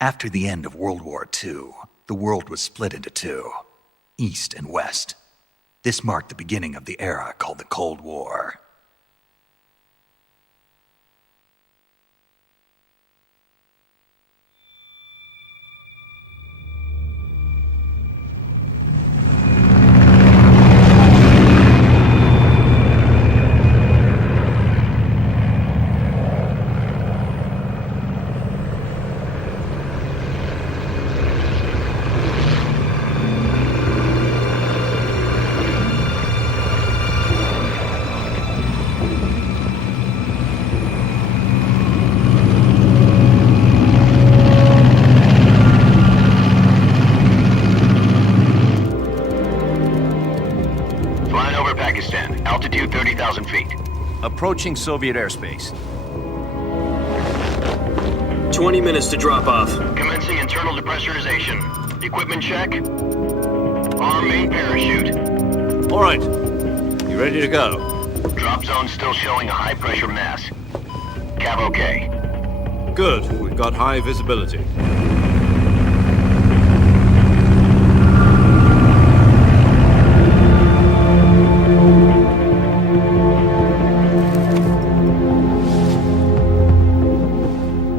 After the end of World War II, the world was split into two, East and West. This marked the beginning of the era called the Cold War. Altitude 30,000 feet. Approaching Soviet airspace. 20 minutes to drop off. Commencing internal depressurization. Equipment check. Arm main parachute. All right. You ready to go? Drop zone still showing a high pressure mass. Cav okay. Good. We've got high visibility.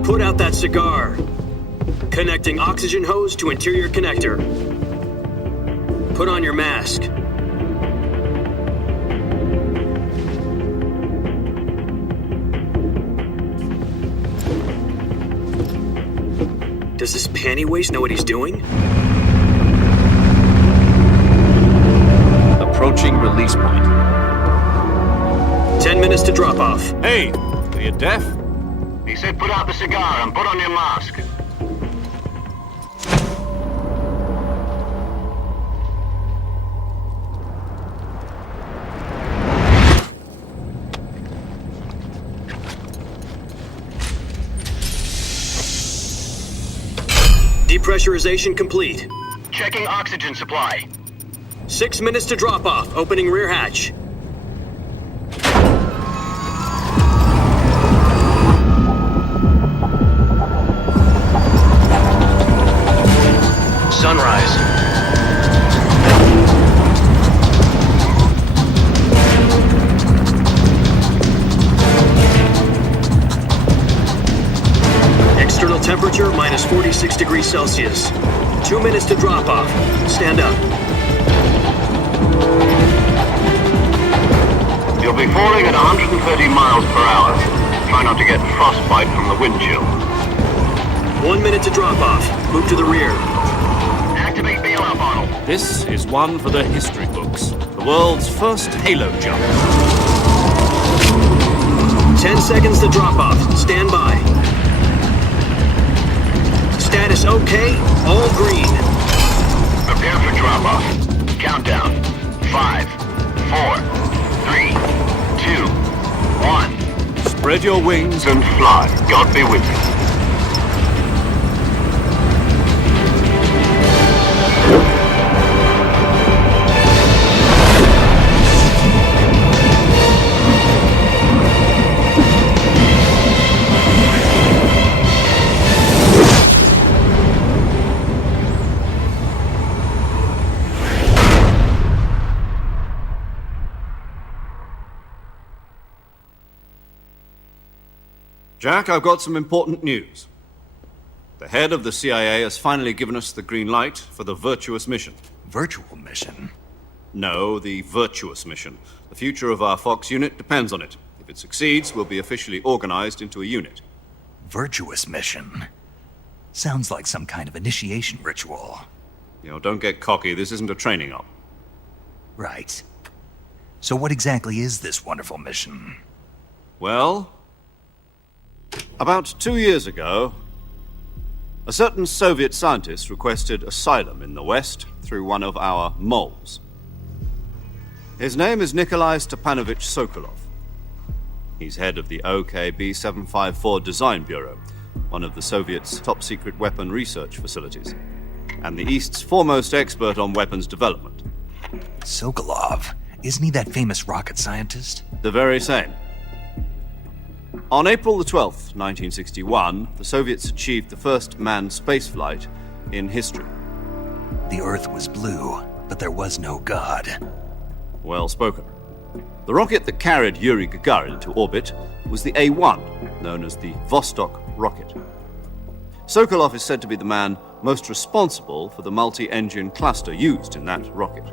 Put out that cigar. Connecting oxygen hose to interior connector. Put on your mask. Does this panty waste know what he's doing? Approaching release point. 10 minutes to drop off. Hey, are you deaf? He said put out the cigar and put on your mask. Depressurization complete. Checking oxygen supply. 6 minutes to drop off. Opening rear hatch. Sunrise. External temperature minus 46 degrees Celsius. 2 minutes to drop off. Stand up. You'll be falling at 130 miles per hour. Try not to get frostbite from the wind chill. 1 minute to drop off. Move to the rear. Activate bailout bottle. This is one for the history books. The world's first halo jump. 10 seconds to drop off. Stand by. Status okay. All green. Prepare for drop off. Countdown. 5, 4, 3, 2, 1. Spread your wings And fly. God be with you. Jack, I've got some important news. The head of the CIA has finally given us the green light for the virtuous mission. Virtual mission? No, the virtuous mission. The future of our Fox unit depends on it. If it succeeds, we'll be officially organized into a unit. Virtuous mission? Sounds like some kind of initiation ritual. You know, don't get cocky. This isn't a training op. Right. So what exactly is this wonderful mission? Well, about 2 years ago, a certain Soviet scientist requested asylum in the West through one of our moles. His name is Nikolai Stepanovich Sokolov. He's head of the OKB 754 Design Bureau, one of the Soviets' top-secret weapon research facilities, and the East's foremost expert on weapons development. Sokolov? Isn't he that famous rocket scientist? The very same. On April the 12th, 1961, the Soviets achieved the first manned spaceflight in history. The Earth was blue, but there was no God. Well spoken. The rocket that carried Yuri Gagarin to orbit was the A-1, known as the Vostok rocket. Sokolov is said to be the man most responsible for the multi-engine cluster used in that rocket.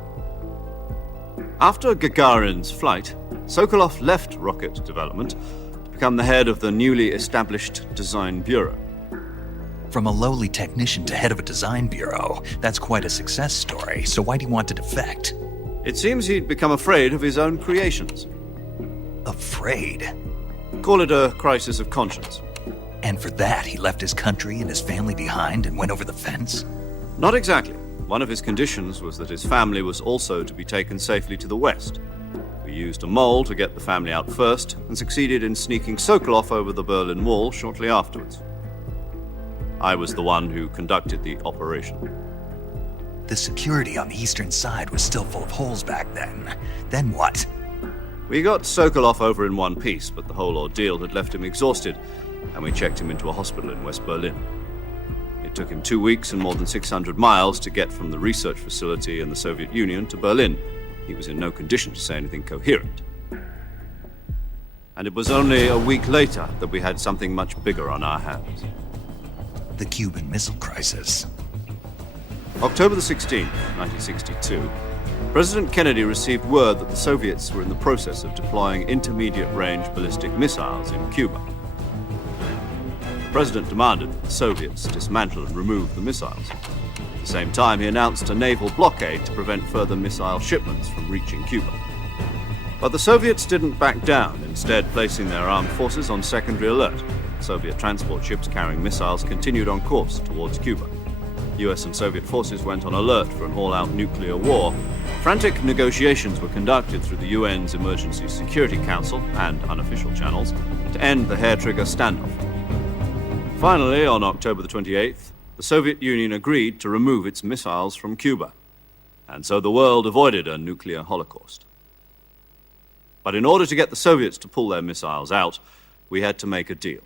After Gagarin's flight, Sokolov left rocket development to become the head of the newly established Design Bureau. From a lowly technician to head of a design bureau, that's quite a success story, so why do you want to defect? It seems he'd become afraid of his own creations. Afraid? Call it a crisis of conscience. And for that, he left his country and his family behind and went over the fence? Not exactly. One of his conditions was that his family was also to be taken safely to the west. We used a mole to get the family out first and succeeded in sneaking Sokolov over the Berlin Wall shortly afterwards. I was the one who conducted the operation. The security on the eastern side was still full of holes back then. Then what? We got Sokolov over in one piece, but the whole ordeal had left him exhausted, and we checked him into a hospital in West Berlin. It took him 2 weeks and more than 600 miles to get from the research facility in the Soviet Union to Berlin. He was in no condition to say anything coherent. And it was only a week later that we had something much bigger on our hands. The Cuban Missile Crisis. October the 16th, 1962, President Kennedy received word that the Soviets were in the process of deploying intermediate-range ballistic missiles in Cuba. The President demanded that the Soviets dismantle and remove the missiles. At the same time, he announced a naval blockade to prevent further missile shipments from reaching Cuba. But the Soviets didn't back down, instead placing their armed forces on secondary alert. Soviet transport ships carrying missiles continued on course towards Cuba. US and Soviet forces went on alert for an all-out nuclear war. Frantic negotiations were conducted through the UN's Emergency Security Council and unofficial channels to end the hair-trigger standoff. Finally, on October the 28th, the Soviet Union agreed to remove its missiles from Cuba, and so the world avoided a nuclear holocaust. But in order to get the Soviets to pull their missiles out, we had to make a deal.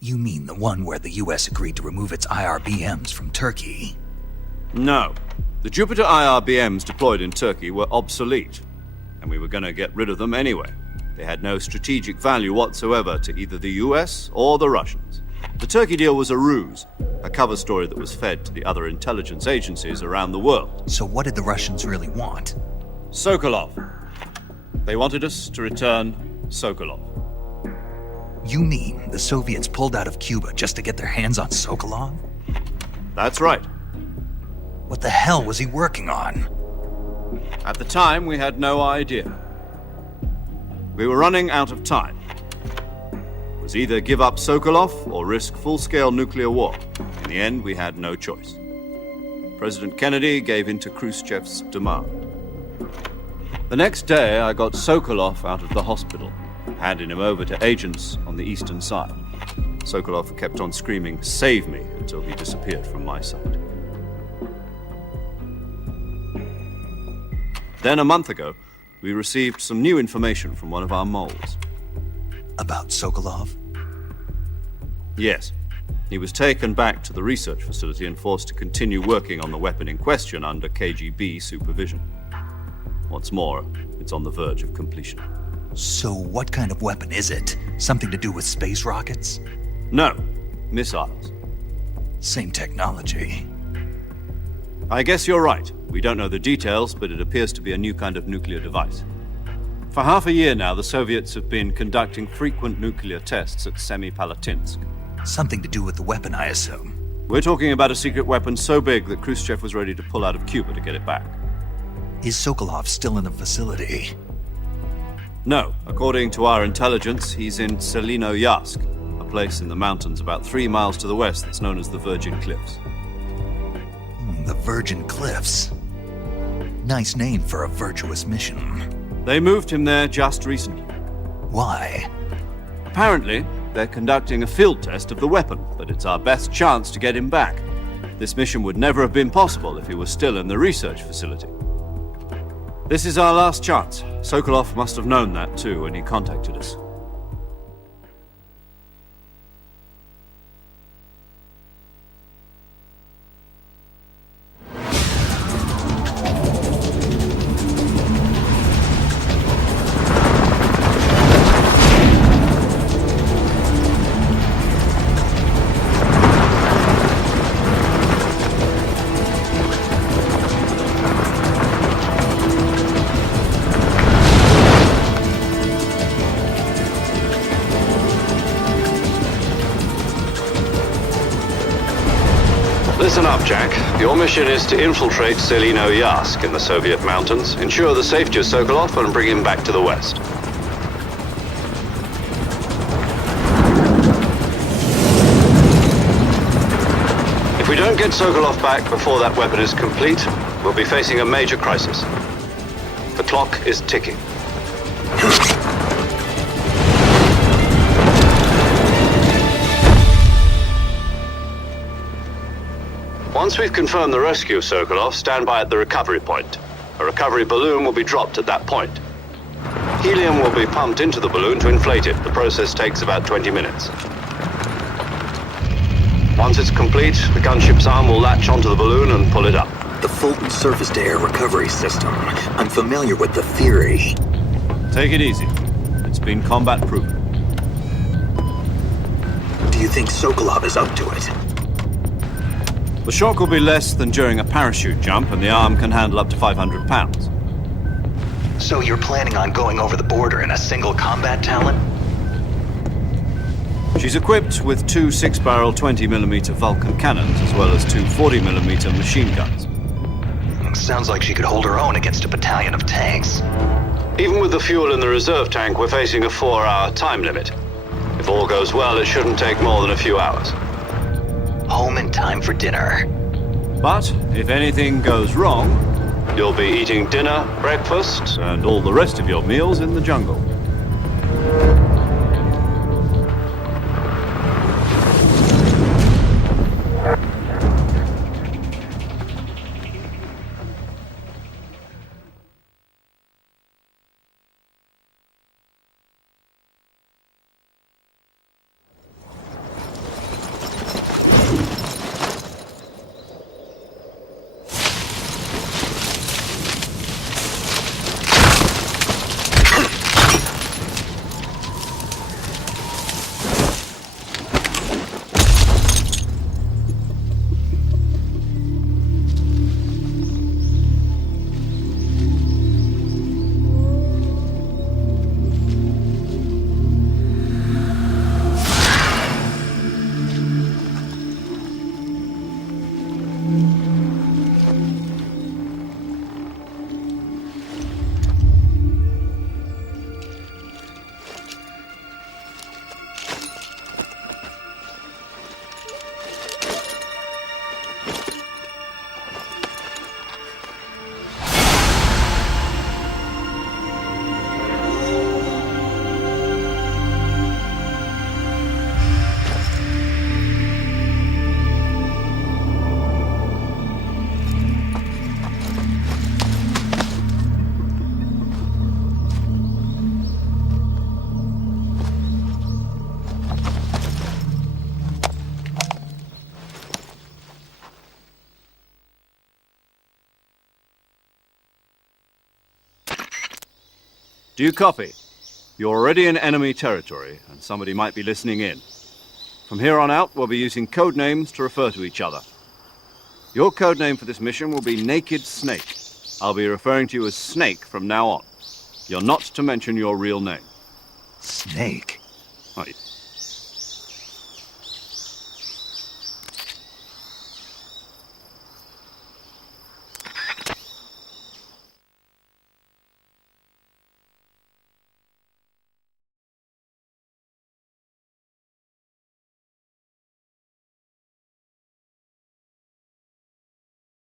You mean the one where the US agreed to remove its IRBMs from Turkey? No. The Jupiter IRBMs deployed in Turkey were obsolete, and we were going to get rid of them anyway. They had no strategic value whatsoever to either the US or the Russians. The Turkey deal was a ruse, a cover story that was fed to the other intelligence agencies around the world. So what did the Russians really want? Sokolov. They wanted us to return Sokolov. You mean the Soviets pulled out of Cuba just to get their hands on Sokolov? That's right. What the hell was he working on? At the time, we had no idea. We were running out of time. It was either give up Sokolov or risk full-scale nuclear war. In the end, we had no choice. President Kennedy gave in to Khrushchev's demand. The next day, I got Sokolov out of the hospital, handing him over to agents on the eastern side. Sokolov kept on screaming, "Save me," until he disappeared from my sight. Then a month ago, we received some new information from one of our moles. About Sokolov? Yes. He was taken back to the research facility and forced to continue working on the weapon in question under KGB supervision. What's more, it's on the verge of completion. So what kind of weapon is it? Something to do with space rockets? No, missiles. Same technology. I guess you're right. We don't know the details, but it appears to be a new kind of nuclear device. For half a year now, the Soviets have been conducting frequent nuclear tests at Semipalatinsk. Something to do with the weapon, I assume. We're talking about a secret weapon so big that Khrushchev was ready to pull out of Cuba to get it back. Is Sokolov still in the facility? No. According to our intelligence, he's in Selinoyarsk, a place in the mountains about 3 miles to the west that's known as the Virgin Cliffs. The Virgin Cliffs. Nice name for a virtuous mission. They moved him there just recently. Why? Apparently, they're conducting a field test of the weapon, but it's our best chance to get him back. This mission would never have been possible if he was still in the research facility. This is our last chance. Sokolov must have known that too when he contacted us. Listen up, Jack. Your mission is to infiltrate Selino Yask in the Soviet mountains, ensure the safety of Sokolov, and bring him back to the West. If we don't get Sokolov back before that weapon is complete, we'll be facing a major crisis. The clock is ticking. Once we've confirmed the rescue of Sokolov, stand by at the recovery point. A recovery balloon will be dropped at that point. Helium will be pumped into the balloon to inflate it. The process takes about 20 minutes. Once it's complete, the gunship's arm will latch onto the balloon and pull it up. The Fulton surface-to-air recovery system. I'm familiar with the theory. Take it easy. It's been combat-proven. Do you think Sokolov is up to it? The shock will be less than during a parachute jump, and the arm can handle up to 500 pounds. So you're planning on going over the border in a single combat Talon? She's equipped with two 6-barrel 20mm Vulcan cannons, as well as two 40mm machine guns. Sounds like she could hold her own against a battalion of tanks. Even with the fuel in the reserve tank, we're facing a 4-hour time limit. If all goes well, it shouldn't take more than a few hours. Home in time for dinner. But if anything goes wrong, you'll be eating dinner, breakfast, and all the rest of your meals in the jungle. Do you copy? You're already in enemy territory, and somebody might be listening in. From here on out, we'll be using code names to refer to each other. Your code name for this mission will be Naked Snake. I'll be referring to you as Snake from now on. You're not to mention your real name. Snake? Oh,